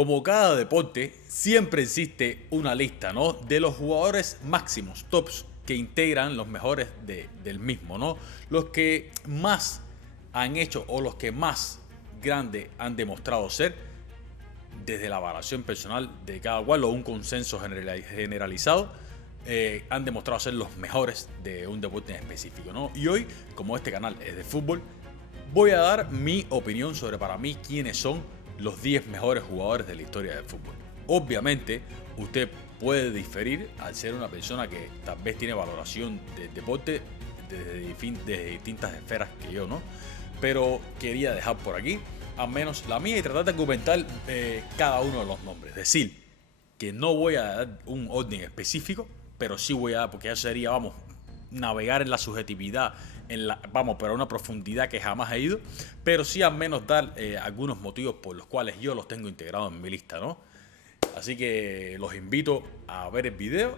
Como cada deporte, siempre existe una lista, ¿no? De los jugadores máximos, tops, que integran los mejores del mismo, ¿no? Los que más han hecho o los que más grandes han demostrado ser desde la valoración personal de cada cual o un consenso generalizado. Han demostrado ser los mejores de un deporte en específico, ¿no? Y hoy, como este canal es de fútbol, voy a dar mi opinión sobre para mí quiénes son los 10 mejores jugadores de la historia del fútbol. Obviamente, usted puede diferir al ser una persona que tal vez tiene valoración del deporte desde distintas esferas que yo, ¿no? Pero quería dejar por aquí, al menos la mía, y tratar de argumentar cada uno de los nombres. Es decir, que no voy a dar un orden específico, pero sí voy a dar, porque eso sería, navegar en la subjetividad, pero a una profundidad que jamás he ido, pero sí al menos dar algunos motivos por los cuales yo los tengo integrados en mi lista, ¿no? Así que los invito a ver el video,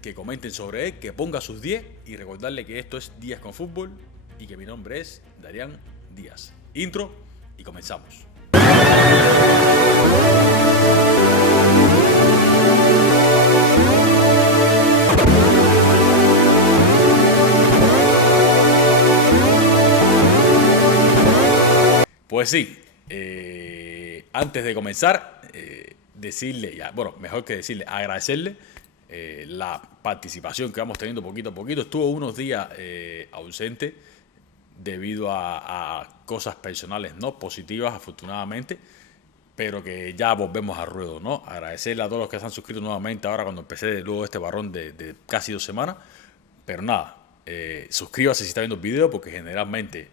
que comenten sobre él, que ponga sus 10 y recordarle que esto es Días con Fútbol y que mi nombre es Darian Díaz. Intro y comenzamos. Pues sí, antes de comenzar, decirle, mejor que decirle, agradecerle la participación que vamos teniendo poquito a poquito. Estuvo unos días ausente debido a cosas personales no positivas, afortunadamente, pero que ya volvemos al ruedo, ¿no? Agradecerle a todos los que se han suscrito nuevamente ahora cuando empecé luego este barrón de casi 2 semanas. Pero nada, suscríbase si está viendo el video, porque generalmente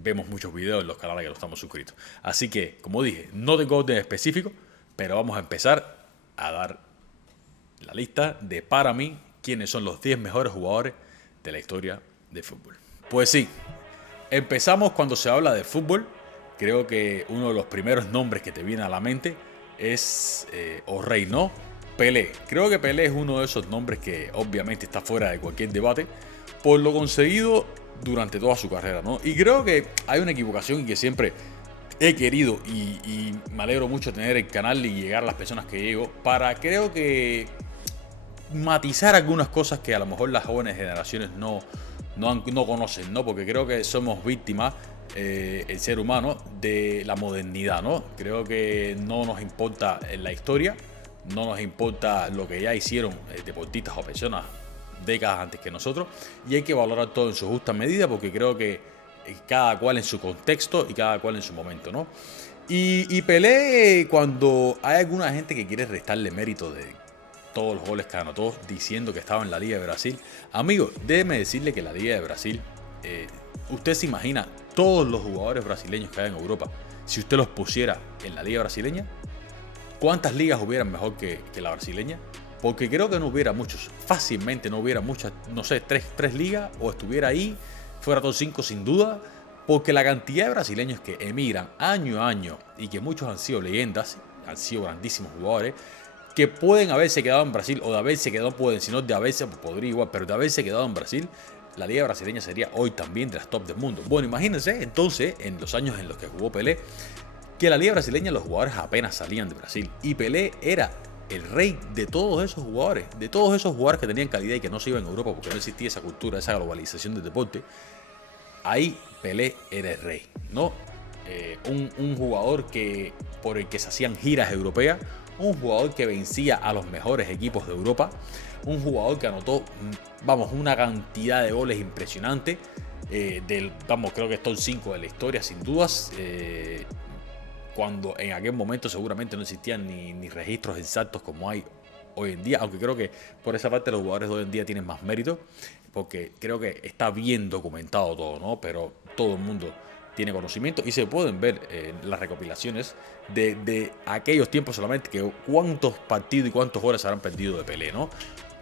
vemos muchos videos en los canales que no estamos suscritos. Así que, como dije, no tengo orden específico, pero vamos a empezar a dar la lista de, para mí, quiénes son los 10 mejores jugadores de la historia de fútbol. Pues sí, empezamos cuando se habla de fútbol. Creo que uno de los primeros nombres que te viene a la mente es Rey, ¿no? Pelé. Creo que Pelé es uno de esos nombres que obviamente está fuera de cualquier debate por lo conseguido durante toda su carrera, ¿no? Y creo que hay una equivocación y que siempre he querido y me alegro mucho tener el canal y llegar a las personas que llego para, creo que, matizar algunas cosas que a lo mejor las jóvenes generaciones no conocen, ¿no? Porque creo que somos víctimas, el ser humano, de la modernidad, ¿no? Creo que no nos importa la historia, no nos importa lo que ya hicieron deportistas o personas décadas antes que nosotros, y hay que valorar todo en su justa medida, porque creo que cada cual en su contexto y cada cual en su momento, ¿no? Y Pelé, cuando hay alguna gente que quiere restarle mérito de todos los goles que anotó diciendo que estaba en la Liga de Brasil, amigo, déjeme decirle que la Liga de Brasil, usted se imagina todos los jugadores brasileños que hay en Europa, si usted los pusiera en la Liga brasileña, ¿cuántas ligas hubieran mejor que la brasileña? Porque creo que no hubiera muchos, fácilmente no hubiera muchas, no sé, tres ligas, o estuviera ahí, fuera top 5 sin duda, porque la cantidad de brasileños que emigran año a año y que muchos han sido leyendas, han sido grandísimos jugadores, que pueden haberse quedado en Brasil, o de haberse quedado, sino de haberse, podría igual, pero de haberse quedado en Brasil, la liga brasileña sería hoy también de las top del mundo. Bueno, imagínense entonces, en los años en los que jugó Pelé, que la liga brasileña los jugadores apenas salían de Brasil, y Pelé era el rey de todos esos jugadores, que tenían calidad y que no se iban a Europa porque no existía esa cultura, esa globalización del deporte. Ahí Pelé era el rey, ¿no? Un jugador por el que se hacían giras europeas, un jugador que vencía a los mejores equipos de Europa, un jugador que anotó, una cantidad de goles impresionante, creo que es top 5 de la historia, sin dudas. Cuando en aquel momento seguramente no existían ni registros exactos como hay hoy en día, aunque creo que por esa parte los jugadores de hoy en día tienen más mérito, porque creo que está bien documentado todo, ¿no? Pero todo el mundo tiene conocimiento y se pueden ver las recopilaciones de aquellos tiempos solamente, que cuántos partidos y cuántos goles habrán perdido de Pelé, ¿no?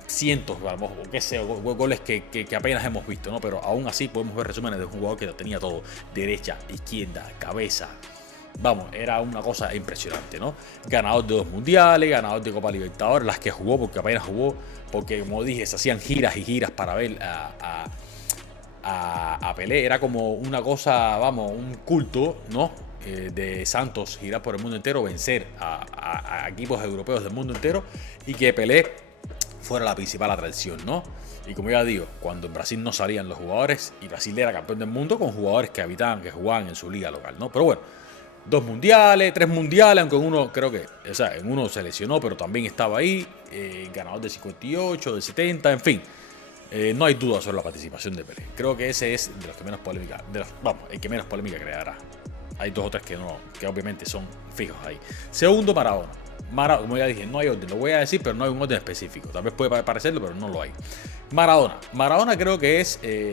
Cientos, a lo mejor, qué sé, goles que apenas hemos visto, ¿no? Pero aún así podemos ver resúmenes de un jugador que lo tenía todo: derecha, izquierda, cabeza. Era una cosa impresionante, ¿no? Ganador de 2 mundiales, ganador de Copa Libertadores, las que jugó, porque apenas jugó, porque, como dije, se hacían giras y giras para ver a Pelé. Era como una cosa, un culto, ¿no? de Santos girar por el mundo entero, vencer a equipos europeos del mundo entero y que Pelé fuera la principal atracción, ¿no? Y como ya digo, cuando en Brasil no salían los jugadores y Brasil era campeón del mundo con jugadores que habitaban, que jugaban en su liga local, ¿no? Pero bueno, 2 mundiales, 3 mundiales, aunque en uno creo que, o sea, en uno se lesionó, pero también estaba ahí, ganador de 58, de 70, en fin. No hay duda sobre la participación de Pelé. Creo que ese es de los que menos polémica, el que menos polémica creará. Hay 2 o 3 que obviamente son fijos ahí. Segundo, Maradona. Como ya dije, no hay orden, lo voy a decir, pero no hay un orden específico. Tal vez puede parecerlo, pero no lo hay. Maradona creo que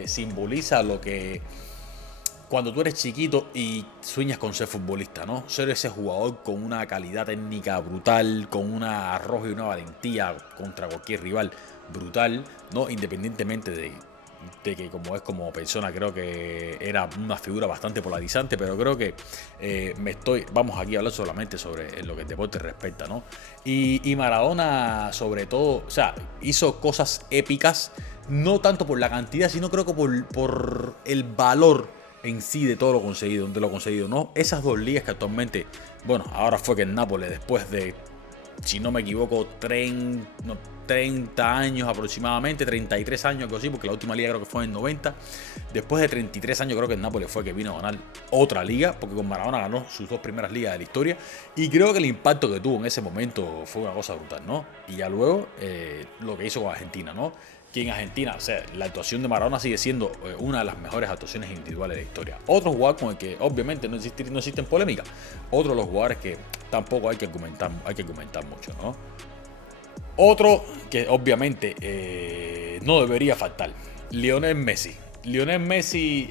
simboliza lo que cuando tú eres chiquito y sueñas con ser futbolista, ¿no? Ser ese jugador con una calidad técnica brutal, con una arrojo y una valentía contra cualquier rival brutal, ¿no? Independientemente de que como persona creo que era una figura bastante polarizante, pero creo que vamos aquí a hablar solamente sobre lo que el deporte respecta, ¿no? Y Maradona sobre todo, o sea, hizo cosas épicas, no tanto por la cantidad, sino creo que por el valor en sí de todo lo conseguido, ¿no? Esas 2 ligas que actualmente, bueno, ahora fue que el Nápoles después de, si no me equivoco, 30 años aproximadamente, 33 años, algo así, porque la última liga creo que fue en el 90. Después de 33 años creo que el Nápoles fue que vino a ganar otra liga, porque con Maradona ganó sus 2 primeras ligas de la historia. Y creo que el impacto que tuvo en ese momento fue una cosa brutal, ¿no? Y ya luego lo que hizo con Argentina, ¿no? Que en Argentina, o sea, la actuación de Maradona sigue siendo una de las mejores actuaciones individuales de la historia. Otro jugador con el que obviamente no existen polémicas. Otro de los jugadores que tampoco hay que argumentar mucho, ¿no? Otro que obviamente no debería faltar, Lionel Messi. Lionel Messi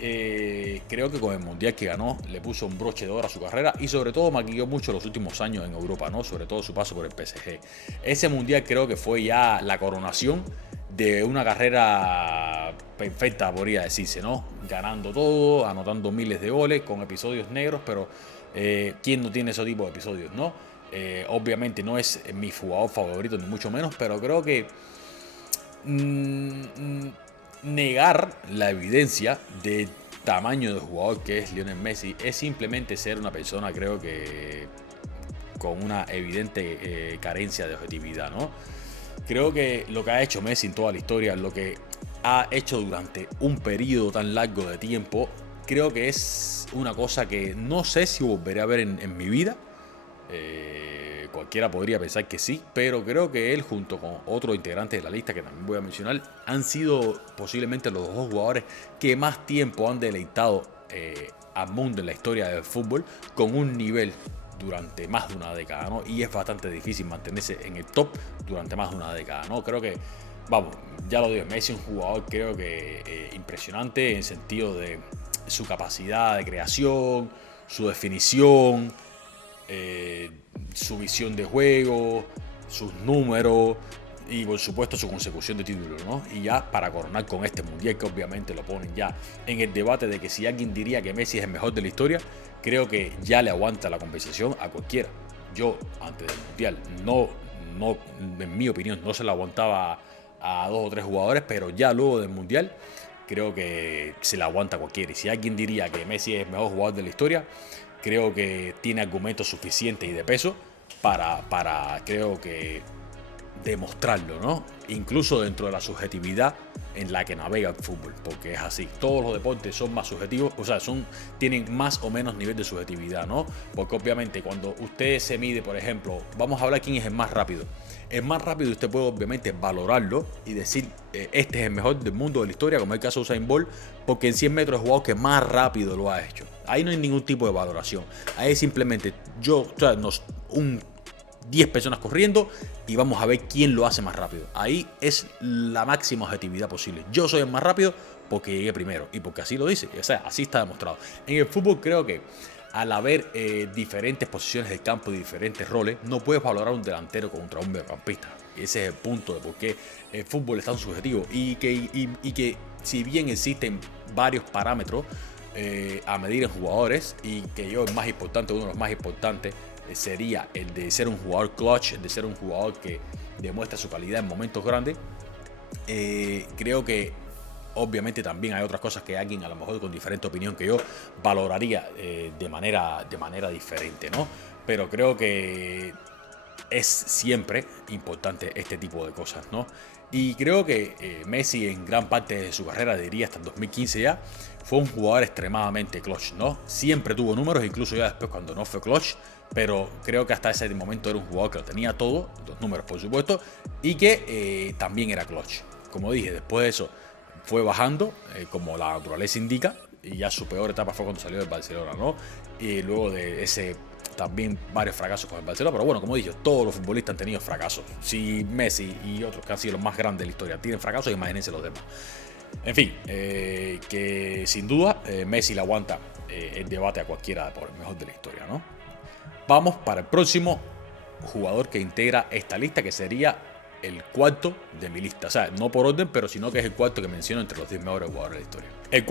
creo que con el mundial que ganó le puso un broche de oro a su carrera y sobre todo maquilló mucho los últimos años en Europa, ¿no? Sobre todo su paso por el PSG. Ese mundial creo que fue ya la coronación de una carrera perfecta, podría decirse, ¿no? Ganando todo, anotando miles de goles, con episodios negros, pero ¿quién no tiene ese tipo de episodios, no? Obviamente no es mi jugador favorito, ni mucho menos, pero creo que negar la evidencia del tamaño de jugador que es Lionel Messi es simplemente ser una persona, creo que con una evidente carencia de objetividad, ¿no? Creo que lo que ha hecho Messi en toda la historia, lo que ha hecho durante un periodo tan largo de tiempo, creo que es una cosa que no sé si volveré a ver en mi vida. Cualquiera podría pensar que sí, pero creo que él junto con otros integrantes de la lista que también voy a mencionar han sido posiblemente los 2 jugadores que más tiempo han deleitado al mundo en la historia del fútbol con un nivel durante más de una década, ¿no? Y es bastante difícil mantenerse en el top durante más de una década, ¿no? Creo que, vamos, ya lo digo, Messi es un jugador creo que impresionante en el sentido de su capacidad de creación, su definición, su visión de juego, sus números y por supuesto su consecución de títulos, ¿no? Y ya para coronar con este mundial que obviamente lo ponen ya en el debate de que si alguien diría que Messi es el mejor de la historia, creo que ya le aguanta la conversación a cualquiera. Yo antes del mundial no, en mi opinión no se la aguantaba a 2 o 3 jugadores, pero ya luego del mundial creo que se la aguanta a cualquiera. Y si alguien diría que Messi es el mejor jugador de la historia, creo que tiene argumentos suficientes y de peso para creo que demostrarlo, ¿no? Incluso dentro de la subjetividad en la que navega el fútbol, porque es así. Todos los deportes son más subjetivos, o sea, tienen más o menos nivel de subjetividad, ¿no? Porque obviamente cuando usted se mide, por ejemplo, vamos a hablar quién es el más rápido. El más rápido usted puede obviamente valorarlo y decir, este es el mejor del mundo de la historia, como el caso de Usain Bolt, porque en 100 metros es el jugador que más rápido lo ha hecho. Ahí no hay ningún tipo de valoración. Ahí simplemente 10 personas corriendo y vamos a ver quién lo hace más rápido. Ahí es la máxima objetividad posible. Yo soy el más rápido porque llegué primero y porque así lo dice. O sea, así está demostrado. En el fútbol creo que al haber diferentes posiciones del campo y diferentes roles, no puedes valorar un delantero contra un mediocampista. Ese es el punto de por qué el fútbol es tan subjetivo y que si bien existen varios parámetros a medir en jugadores y que yo el más importante, uno de los más importantes, sería el de ser un jugador clutch, el de ser un jugador que demuestra su calidad en momentos grandes. Creo que Obviamente también hay otras cosas que alguien a lo mejor con diferente opinión que yo valoraría de manera diferente, ¿no? Pero creo que es siempre importante este tipo de cosas, ¿no? Y creo que Messi en gran parte de su carrera, diría hasta el 2015 ya, fue un jugador extremadamente clutch, ¿no? Siempre tuvo números, incluso ya después cuando no fue clutch, pero creo que hasta ese momento era un jugador que lo tenía todo, los números por supuesto, y que también era clutch. Como dije, después de eso fue bajando, como la naturaleza indica, y ya su peor etapa fue cuando salió del Barcelona, ¿no? Y luego de ese también varios fracasos con el Barcelona, pero bueno, como dije, todos los futbolistas han tenido fracasos. Si Messi y otros que han sido los más grandes de la historia tienen fracasos, imagínense los demás. En fin, que sin duda Messi le aguanta el debate a cualquiera por el mejor de la historia, ¿no? Vamos para el próximo jugador que integra esta lista, que sería el cuarto de mi lista. O sea, no por orden, pero sino que es el cuarto que menciono entre los 10 mejores jugadores de la historia. El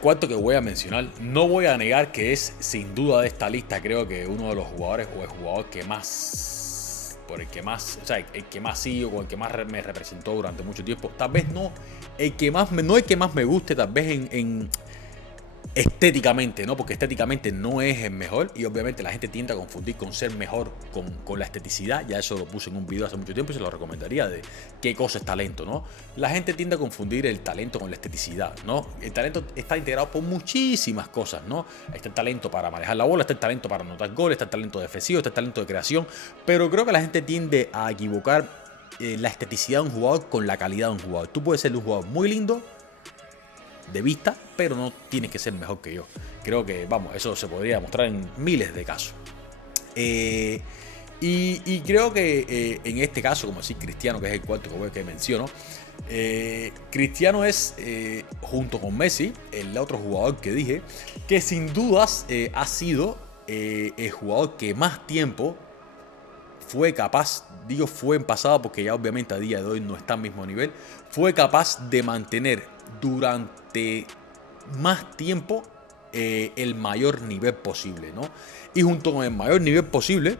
cuarto que voy a mencionar, no voy a negar que es sin duda de esta lista, creo que uno de los jugadores o el jugador que más, por el que más, o sea, el que más sigo, o el que más me representó durante mucho tiempo. Tal vez no el que más me guste, tal vez en estéticamente, ¿no? Porque estéticamente no es el mejor y obviamente la gente tiende a confundir con ser mejor con la esteticidad. Ya eso lo puse en un video hace mucho tiempo y se lo recomendaría de qué cosa es talento, ¿no? La gente tiende a confundir el talento con la esteticidad, ¿no? El talento está integrado por muchísimas cosas, ¿no? Está el talento para manejar la bola, está el talento para anotar goles, está el talento defensivo, está el talento de creación, pero creo que la gente tiende a equivocar la esteticidad de un jugador con la calidad de un jugador. Tú puedes ser un jugador muy lindo de vista, pero no tienes que ser mejor que yo. Creo que, vamos, eso se podría demostrar en miles de casos. Y creo que en este caso, como decir Cristiano, que es el cuarto que menciono, Cristiano es, junto con Messi, el otro jugador que dije, que sin dudas ha sido el jugador que más tiempo fue capaz, digo fue en pasado porque ya obviamente a día de hoy no está al mismo nivel, fue capaz de mantener durante más tiempo el mayor nivel posible, ¿no? Y junto con el mayor nivel posible,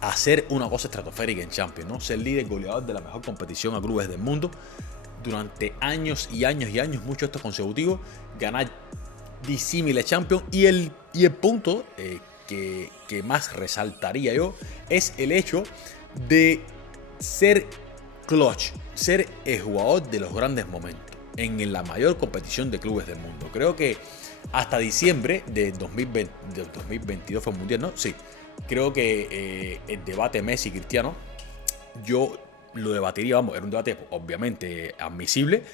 hacer una cosa estratosférica en Champions, ¿no? Ser líder goleador de la mejor competición a clubes del mundo durante años y años y años, muchos estos consecutivos, ganar disímiles Champions y el punto que más resaltaría yo es el hecho de ser clutch, ser el jugador de los grandes momentos en la mayor competición de clubes del mundo. Creo que hasta diciembre de 2022 fue el Mundial, ¿no? Sí. Creo que el debate Messi-Cristiano, yo lo debatiría, vamos, era un debate obviamente admisible,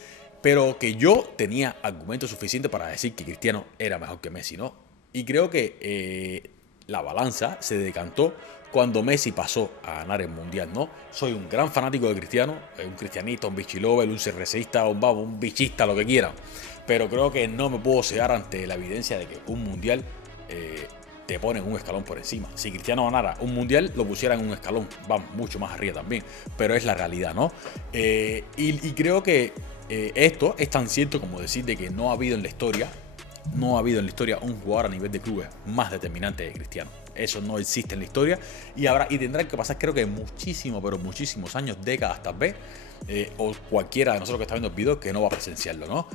pero que yo tenía argumentos suficientes para decir que Cristiano era mejor que Messi, ¿no? Y creo que la balanza se decantó cuando Messi pasó a ganar el Mundial, ¿no? Soy un gran fanático de Cristiano, un cristianista, un bichilover, un cerrecista, un bichista, lo que quieran. Pero creo que no me puedo cegar ante la evidencia de que un Mundial te pone un escalón por encima. Si Cristiano ganara un Mundial, lo pusiera en un escalón, vamos, mucho más arriba también. Pero es la realidad, ¿no? Y creo que esto es tan cierto como decir de que no ha habido en la historia un jugador a nivel de clubes más determinante que Cristiano. Eso no existe en la historia y tendrán que pasar, creo que muchísimos, pero muchísimos años, décadas tal vez, o cualquiera de nosotros que está viendo el video que no va a presenciarlo, ¿no?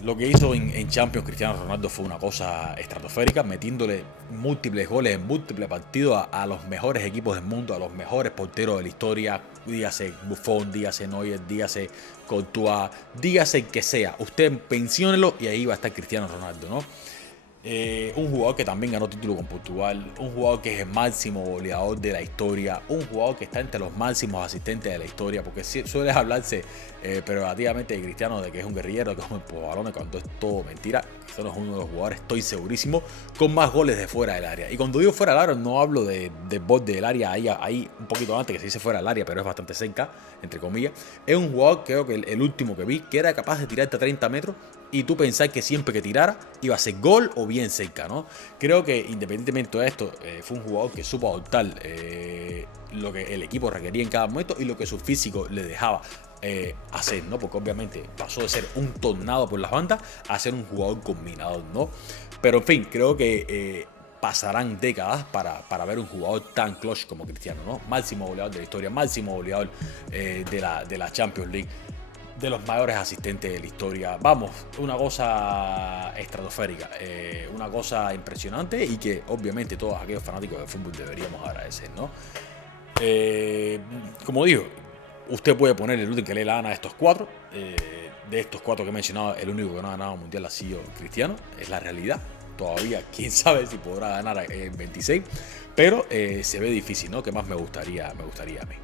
Lo que hizo en Champions Cristiano Ronaldo fue una cosa estratosférica, metiéndole múltiples goles en múltiples partidos a los mejores equipos del mundo, a los mejores porteros de la historia, dígase Buffon, dígase Neuer, dígase Courtois, dígase el que sea. Usted pensiónelo y ahí va a estar Cristiano Ronaldo, ¿no? Un jugador que también ganó título con Portugal, un jugador que es el máximo goleador de la historia, un jugador que está entre los máximos asistentes de la historia, porque suele hablarse prerrogativamente de Cristiano de que es un guerrillero, que es un balones, cuando es todo mentira. Cristiano es uno de los jugadores, estoy segurísimo, con más goles de fuera del área. Y cuando digo fuera del área no hablo de borde del área, ahí un poquito antes, que se dice fuera del área, pero es bastante cerca, entre comillas. Es un jugador, creo que el último que vi, que era capaz de tirarte a 30 metros y tú pensás que siempre que tirara iba a ser gol o bien cerca, ¿no? Creo que independientemente de esto, fue un jugador que supo adoptar lo que el equipo requería en cada momento y lo que su físico le dejaba hacer, ¿no? Porque obviamente pasó de ser un tornado por las bandas a ser un jugador combinador, ¿no? Pero en fin, creo que pasarán décadas para ver un jugador tan clutch como Cristiano, ¿no? Máximo goleador de la historia, máximo goleador de la Champions League. de los mayores asistentes de la historia. Vamos, una cosa estratosférica, una cosa impresionante y que obviamente todos aquellos fanáticos del fútbol deberíamos agradecer, ¿no? Como digo, usted puede poner el último que le la gana a estos cuatro. De estos cuatro que he mencionado, el único que no ha ganado un mundial ha sido Cristiano. Es la realidad. Todavía, quién sabe si podrá ganar en 26. Pero se ve difícil, ¿no? ¿Qué más me gustaría a mí?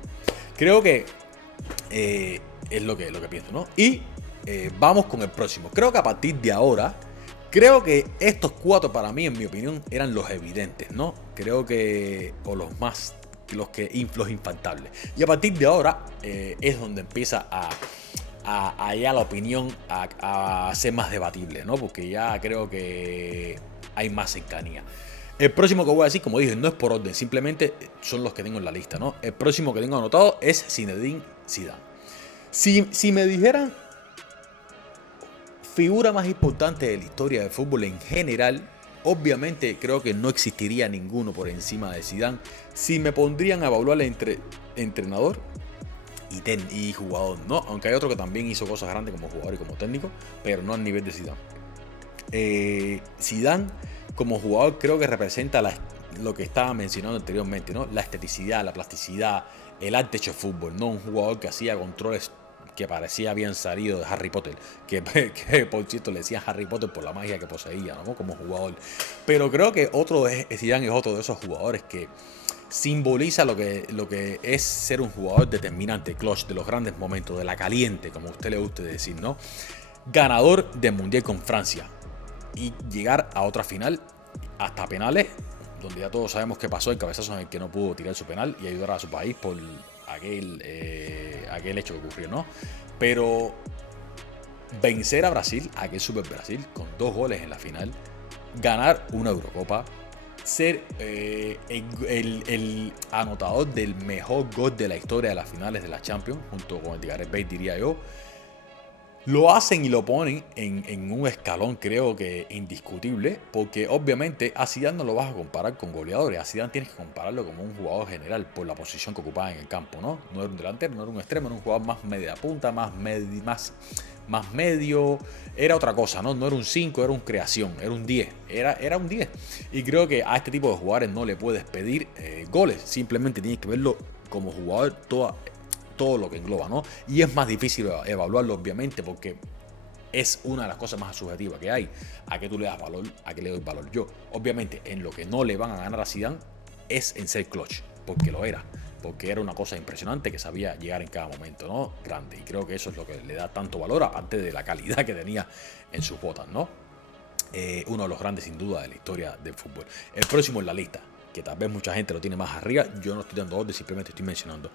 Creo que es lo que pienso, ¿no? Y vamos con el próximo. Creo que a partir de ahora, creo que estos cuatro para mí, en mi opinión, eran los evidentes, ¿no? Creo que, o los más, los infaltables. Y a partir de ahora es donde empieza a ya la opinión a ser más debatible, ¿no? Porque ya creo que hay más cercanía. El próximo que voy a decir, como dije, no es por orden, simplemente son los que tengo en la lista, ¿no? El próximo que tengo anotado es Zinedine Zidane. Si me dijeran figura más importante de la historia del fútbol en general, obviamente creo que no existiría ninguno por encima de Zidane. Si me pondrían a evaluar entre entrenador y jugador, ¿no? Aunque hay otro que también hizo cosas grandes como jugador y como técnico, pero no al nivel de Zidane. Zidane como jugador creo que representa lo que estaba mencionando anteriormente, ¿no? La esteticidad, la plasticidad, el arte hecho fútbol, ¿no? Un jugador que hacía controles que parecía habían salido de Harry Potter, que por cierto le decían Harry Potter por la magia que poseía, ¿no? Como jugador. Pero creo que Zidane es otro de esos jugadores que simboliza lo que es ser un jugador determinante, clutch, de los grandes momentos, de la caliente, como a usted le guste decir, ¿no? Ganador del Mundial con Francia y llegar a otra final hasta penales, donde ya todos sabemos qué pasó, el cabezazo en el que no pudo tirar su penal y ayudar a su país por aquel hecho que ocurrió, ¿no? Pero vencer a Brasil, aquel Super Brasil, con 2 goles en la final, ganar una Eurocopa, ser el anotador del mejor gol de la historia de las finales de la Champions, junto con el de Gareth Bale, diría yo, lo hacen y lo ponen en un escalón, creo que indiscutible, porque obviamente a Zidane no lo vas a comparar con goleadores, a Zidane tienes que compararlo como un jugador general por la posición que ocupaba en el campo, ¿no? No era un delantero, no era un extremo, era un jugador más media punta, más medio, era otra cosa, ¿no? No era un 5, era un creación, era un 10, era un 10. Y creo que a este tipo de jugadores no le puedes pedir goles, simplemente tienes que verlo como jugador todo lo que engloba, ¿no? Y es más difícil evaluarlo, obviamente, porque es una de las cosas más subjetivas que hay. ¿A qué tú le das valor? ¿A qué le doy valor yo? Obviamente, en lo que no le van a ganar a Zidane es en ser clutch, porque lo era. Porque era una cosa impresionante que sabía llegar en cada momento, ¿no? Grande. Y creo que eso es lo que le da tanto valor, aparte de la calidad que tenía en sus botas, ¿no? Uno de los grandes, sin duda, de la historia del fútbol. El próximo en la lista, que tal vez mucha gente lo tiene más arriba, yo no estoy dando orden, simplemente estoy mencionando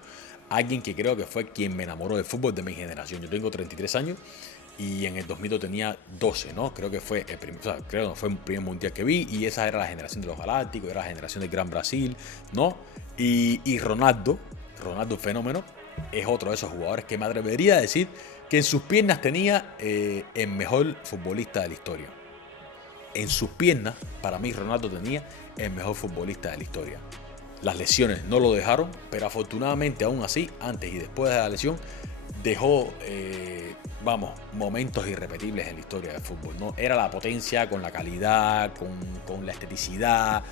alguien que creo que fue quien me enamoró del fútbol de mi generación. Yo tengo 33 años y en el 2000 tenía 12, ¿no? Creo que fue creo que fue el primer mundial que vi y esa era la generación de los Galácticos, era la generación del Gran Brasil, ¿no? Y Ronaldo Fenómeno, es otro de esos jugadores que me atrevería a decir que en sus piernas tenía el mejor futbolista de la historia. En sus piernas, para mí, Ronaldo tenía el mejor futbolista de la historia. Las lesiones no lo dejaron, pero afortunadamente aún así, antes y después de la lesión, dejó, momentos irrepetibles en la historia del fútbol, ¿no? Era la potencia, con la calidad, con la esteticidad,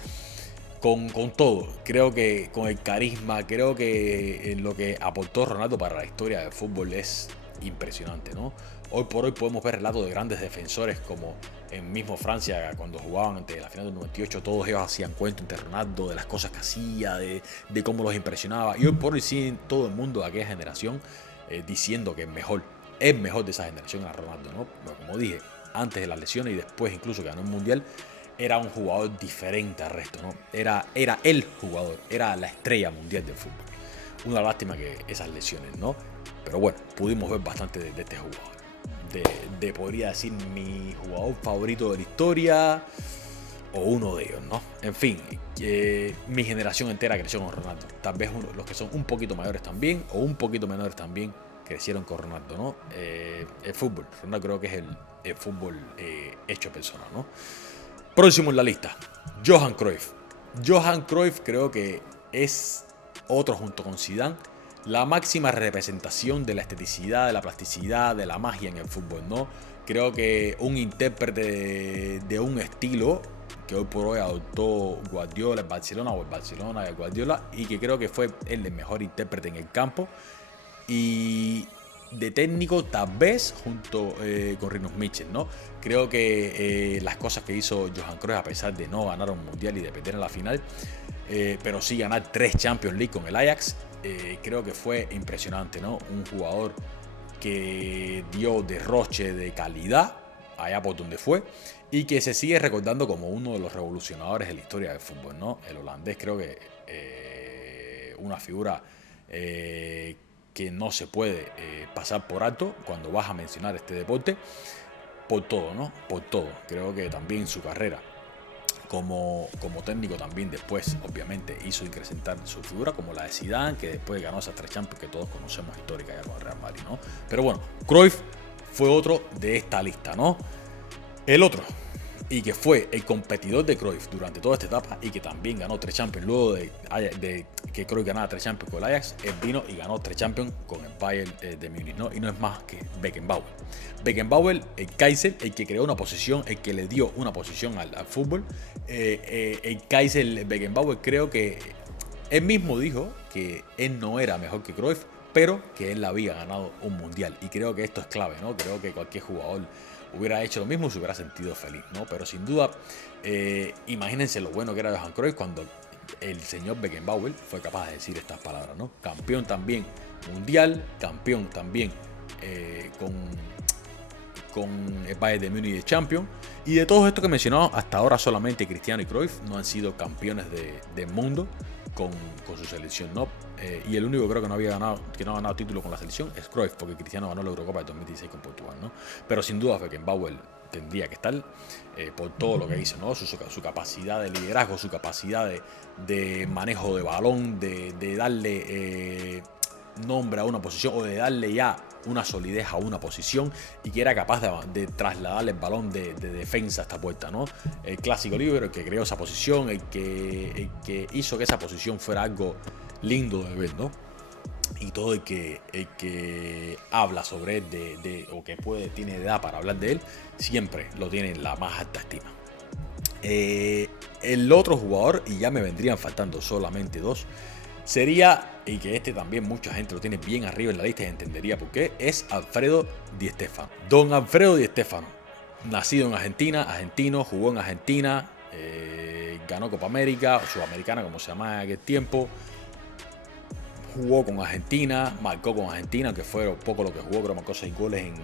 con todo. Creo que con el carisma, creo que lo que aportó Ronaldo para la historia del fútbol es impresionante, ¿no? Hoy por hoy podemos ver relatos de grandes defensores como en mismo Francia, cuando jugaban ante la final del 98, todos ellos hacían cuento entre Ronaldo de las cosas que hacía, de cómo los impresionaba. Y hoy por hoy sí, todo el mundo de aquella generación diciendo que es mejor de esa generación a Ronaldo, ¿no? Pero como dije, antes de las lesiones y después incluso que ganó un mundial, era un jugador diferente al resto, ¿no? Era el jugador, era la estrella mundial del fútbol. Una lástima que esas lesiones, ¿no? Pero bueno, pudimos ver bastante de este jugador. Podría decir, mi jugador favorito de la historia o uno de ellos, ¿no? En fin, mi generación entera creció con Ronaldo. Tal vez los que son un poquito mayores también o un poquito menores también crecieron con Ronaldo, ¿no? El fútbol, Ronaldo creo que es el fútbol hecho persona, ¿no? Próximo en la lista, Johan Cruyff. Johan Cruyff creo que es otro, junto con Zidane, la máxima representación de la esteticidad, de la plasticidad, de la magia en el fútbol, ¿no? Creo que un intérprete de un estilo que hoy por hoy adoptó Guardiola en Barcelona, o el Barcelona de Guardiola, y que creo que fue el mejor intérprete en el campo. Y de técnico, tal vez junto con Rinus Michels, ¿no? Creo que las cosas que hizo Johan Cruyff, a pesar de no ganar un mundial y de perder en la final, pero sí ganar 3 Champions League con el Ajax, creo que fue impresionante, ¿no? Un jugador que dio derroche de calidad allá por donde fue y que se sigue recordando como uno de los revolucionadores de la historia del fútbol, ¿no? El holandés creo que una figura que no se puede pasar por alto cuando vas a mencionar este deporte, por todo, ¿no? Por todo. Creo que también su carrera como técnico también después, obviamente, hizo incrementar su figura, como la de Zidane, que después ganó esas 3 Champions que todos conocemos histórica ya con el Real Madrid, ¿no? Pero bueno, Cruyff fue otro de esta lista, ¿no? El otro, y que fue el competidor de Cruyff durante toda esta etapa y que también ganó 3 Champions luego de que Cruyff ganara 3 Champions con el Ajax, él vino y ganó 3 Champions con el Bayern de Múnich, ¿no? Y no es más que Beckenbauer. Beckenbauer, el Kaiser, el que creó una posición, el que le dio una posición al fútbol. El Kaiser Beckenbauer, creo que él mismo dijo que él no era mejor que Cruyff, pero que él había ganado un mundial. Y creo que esto es clave, ¿no? Creo que cualquier jugador hubiera hecho lo mismo y se hubiera sentido feliz, ¿no? Pero sin duda, imagínense lo bueno que era Johan Cruyff cuando el señor Beckenbauer fue capaz de decir estas palabras, ¿no? Campeón también mundial, campeón también con el Bayern de Múnich de Champions. Y de todos estos que he mencionado, hasta ahora solamente Cristiano y Cruyff no han sido campeones del mundo con su selección, ¿no? Y el único creo que no ha ganado título con la selección es Cruyff, porque Cristiano ganó la Eurocopa de 2016 con Portugal, ¿no? Pero sin duda Beckenbauer tendría que estar por todo lo que hizo, ¿no? Su capacidad de liderazgo, su capacidad de manejo de balón, de darle nombre a una posición o de darle ya una solidez a una posición y que era capaz de trasladarle el balón de defensa a esta puerta, ¿no? El clásico líbero, el que creó esa posición, el que hizo que esa posición fuera algo lindo de ver, ¿no? Y todo el que habla sobre él o que tiene edad para hablar de él, siempre lo tiene en la más alta estima. El otro jugador, y ya me vendrían faltando solamente 2, sería, y que este también mucha gente lo tiene bien arriba en la lista y entendería por qué, es Alfredo Di Stéfano. Don Alfredo Di Stéfano, nacido en Argentina, argentino, jugó en Argentina, ganó Copa América, Sudamericana como se llamaba en aquel tiempo, jugó con Argentina, marcó con Argentina, aunque fue poco lo que jugó, creo que marcó 6 goles en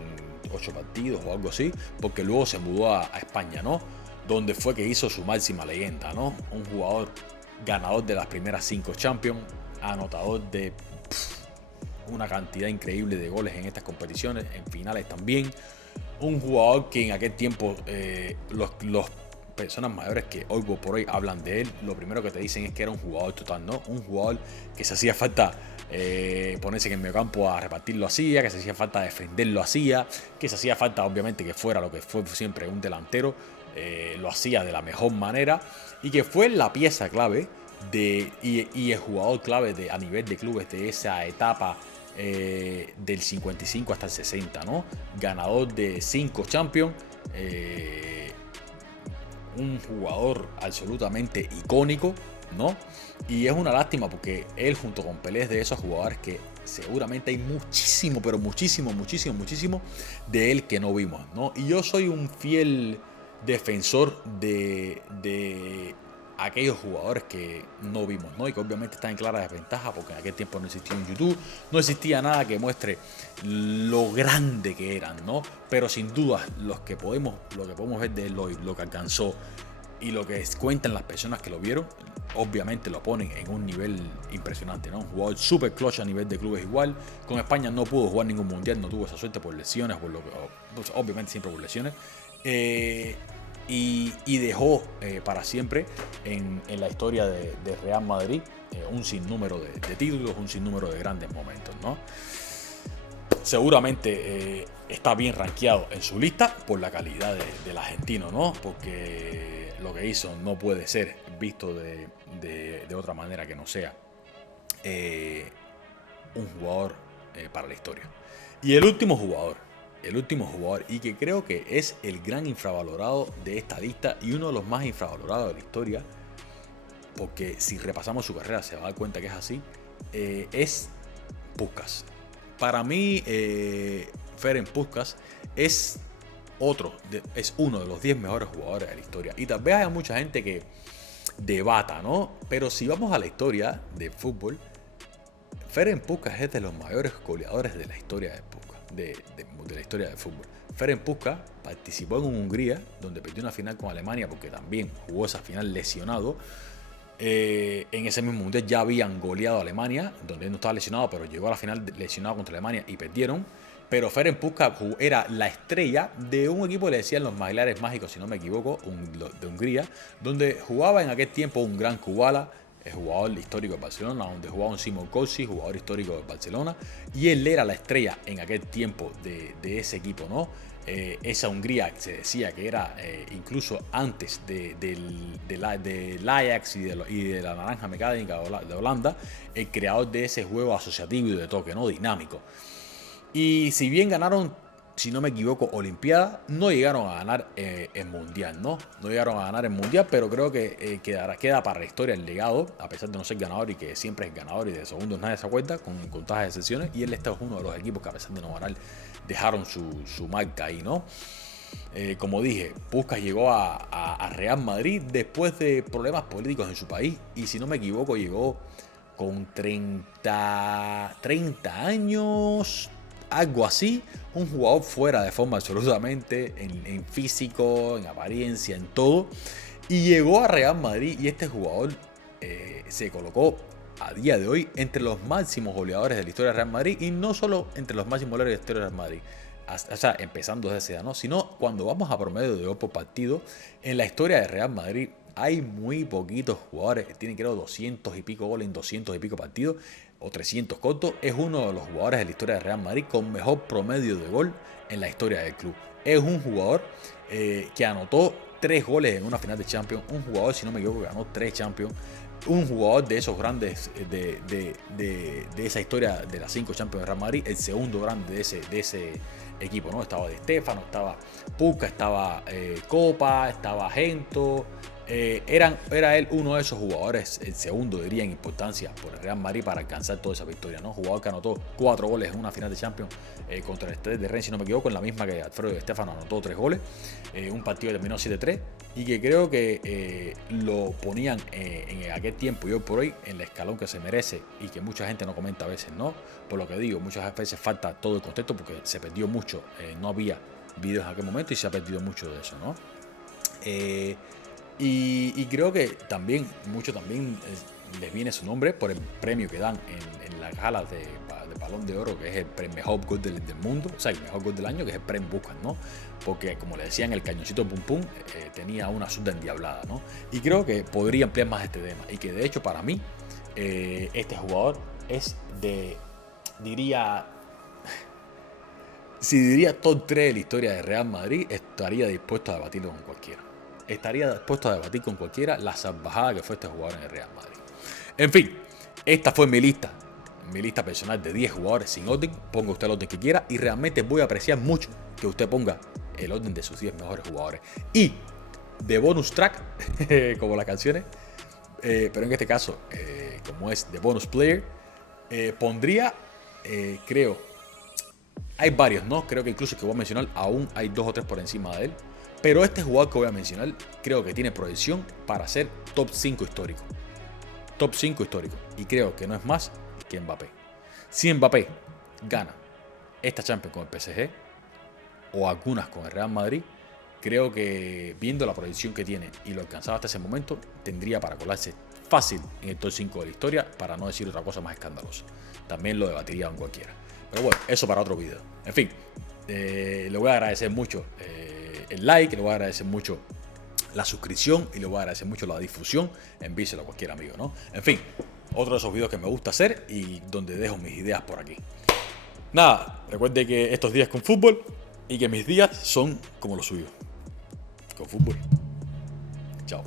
8 partidos o algo así, porque luego se mudó a España, ¿no? Donde fue que hizo su máxima leyenda, ¿no? Un jugador ganador de las primeras 5 Champions, anotador de una cantidad increíble de goles en estas competiciones, en finales también. Un jugador que en aquel tiempo los personas mayores que hoy por hoy hablan de él, lo primero que te dicen es que era un jugador total, ¿no? Un jugador que se hacía falta ponerse en el mediocampo a repartir, lo hacía, que se hacía falta defender, lo hacía, que se hacía falta obviamente que fuera lo que fue siempre un delantero, lo hacía de la mejor manera y que fue la pieza clave y el jugador clave a nivel de clubes de esa etapa del 55 hasta el 60, ¿no? Ganador de 5 Champions, un jugador absolutamente icónico, ¿no? Y es una lástima porque él junto con Pelé es de esos jugadores que seguramente hay muchísimo, pero muchísimo de él que no vimos, ¿no? Y yo soy un fiel defensor de aquellos jugadores que no vimos, ¿no? Y que obviamente están en clara desventaja porque en aquel tiempo no existía un YouTube, no existía nada que muestre lo grande que eran, ¿no? Pero sin duda lo que podemos ver de él hoy, lo que alcanzó y lo que cuentan las personas que lo vieron, obviamente lo ponen en un nivel impresionante, ¿no? Un jugador súper clutch a nivel de clubes igual. Con España no pudo jugar ningún mundial, no tuvo esa suerte por lesiones, obviamente siempre por lesiones. Y dejó para siempre en la historia de Real Madrid un sinnúmero de títulos, un sinnúmero de grandes momentos, ¿no? Seguramente está bien rankeado en su lista por la calidad del argentino, ¿no? Porque lo que hizo no puede ser visto de otra manera que no sea un jugador para la historia. Y el último jugador, y que creo que es el gran infravalorado de esta lista y uno de los más infravalorados de la historia, porque si repasamos su carrera se va a dar cuenta que es así, es Puskás. Para mí, Ferenc Puskás es uno de los 10 mejores jugadores de la historia. Y tal vez haya mucha gente que debata, ¿no? Pero si vamos a la historia del fútbol, Ferenc Puskás es de los mayores goleadores de la historia de la historia del fútbol. Ferenc Puskás participó en Hungría, donde perdió una final con Alemania, porque también jugó esa final lesionado. En ese mismo mundial ya habían goleado a Alemania, donde él no estaba lesionado, pero llegó a la final lesionado contra Alemania y perdieron. Pero Ferenc Puskás era la estrella de un equipo que le decían los Maglares Mágicos, si no me equivoco, de Hungría, donde jugaba en aquel tiempo un gran Kubala, jugador histórico de Barcelona, donde jugaba un Simon Kossi, jugador histórico de Barcelona, y él era la estrella en aquel tiempo de ese equipo, ¿no? Esa Hungría se decía que era incluso antes del Ajax y de la Naranja Mecánica de Holanda, el creador de ese juego asociativo y de toque, ¿no? Dinámico. Y si bien ganaron, si no me equivoco, Olimpiada, no llegaron a ganar el Mundial, ¿no? No llegaron a ganar el Mundial, pero creo que queda para la historia el legado, a pesar de no ser ganador y que siempre es ganador y de segundos nadie se acuerda, con contadas de excepciones. Y él es uno de los equipos que a pesar de no ganar, dejaron su marca ahí, ¿no? Como dije, Puskás llegó a Real Madrid después de problemas políticos en su país y si no me equivoco llegó con 30 años, algo así, un jugador fuera de forma absolutamente en físico, en apariencia, en todo, y llegó a Real Madrid y este jugador se colocó a día de hoy entre los máximos goleadores de la historia de Real Madrid y no solo entre los máximos goleadores de la historia de Real Madrid, o sea, empezando desde esa edad, ¿no? Sino cuando vamos a promedio de gol por partido, en la historia de Real Madrid hay muy poquitos jugadores, tienen creo 200 y pico goles en 200 y pico partidos, o 300 cortos. Es uno de los jugadores de la historia de Real Madrid con mejor promedio de gol en la historia del club. Es un jugador que anotó 3 goles en una final de Champions, un jugador, si no me equivoco, que ganó 3 Champions, un jugador de esos grandes de esa historia de las 5 Champions de Real Madrid, el segundo grande de ese equipo, ¿no? Estaba De Stéfano, estaba Puskás, estaba Copa, estaba Gento. Era él uno de esos jugadores, el segundo diría en importancia por el Real Madrid para alcanzar toda esa victoria, ¿no? Jugador que anotó 4 goles en una final de Champions contra el Stade de Rennes, si no me equivoco, en la misma que Alfredo Di Stéfano anotó 3 goles, un partido que terminó 7-3 y que creo que lo ponían en aquel tiempo y hoy por hoy en el escalón que se merece y que mucha gente no comenta a veces, ¿no? Por lo que digo, muchas veces falta todo el contexto porque se perdió mucho, no había vídeos en aquel momento y se ha perdido mucho de eso, ¿no? Y creo que también les viene su nombre por el premio que dan en las galas de Balón de Oro, que es el mejor gol del mundo, o sea, el mejor gol del año, que es el premio Puskás, ¿no? Porque, como le decían, el cañoncito pum pum tenía una zurda endiablada, ¿no? Y creo que podría ampliar más este tema. Y que, de hecho, para mí, este jugador es si diría top 3 de la historia de Real Madrid, estaría dispuesto a debatirlo con cualquiera. Estaría dispuesto a debatir con cualquiera la salvajada que fue este jugador en el Real Madrid. En fin, esta fue mi lista personal de 10 jugadores sin orden. Ponga usted el orden que quiera y realmente voy a apreciar mucho que usted ponga el orden de sus 10 mejores jugadores. Y de bonus track, como las canciones, pero en este caso, como es de bonus player, pondría, creo, hay varios, ¿no? Creo que incluso que voy a mencionar, aún hay 2 o 3 por encima de él. Pero este jugador que voy a mencionar creo que tiene proyección para ser top 5 histórico. Top 5 histórico. Y creo que no es más que Mbappé. Si Mbappé gana esta Champions con el PSG o algunas con el Real Madrid, creo que viendo la proyección que tiene y lo alcanzado hasta ese momento, tendría para colarse fácil en el top 5 de la historia, para no decir otra cosa más escandalosa. También lo debatiría con cualquiera. Pero bueno, eso para otro video. En fin, le voy a agradecer mucho el like, le voy a agradecer mucho la suscripción y le voy a agradecer mucho la difusión. Envíselo a cualquier amigo, ¿no? En fin, otro de esos videos que me gusta hacer y donde dejo mis ideas por aquí. Nada, recuerde que estos días con fútbol y que mis días son como los suyos. Con fútbol. Chao.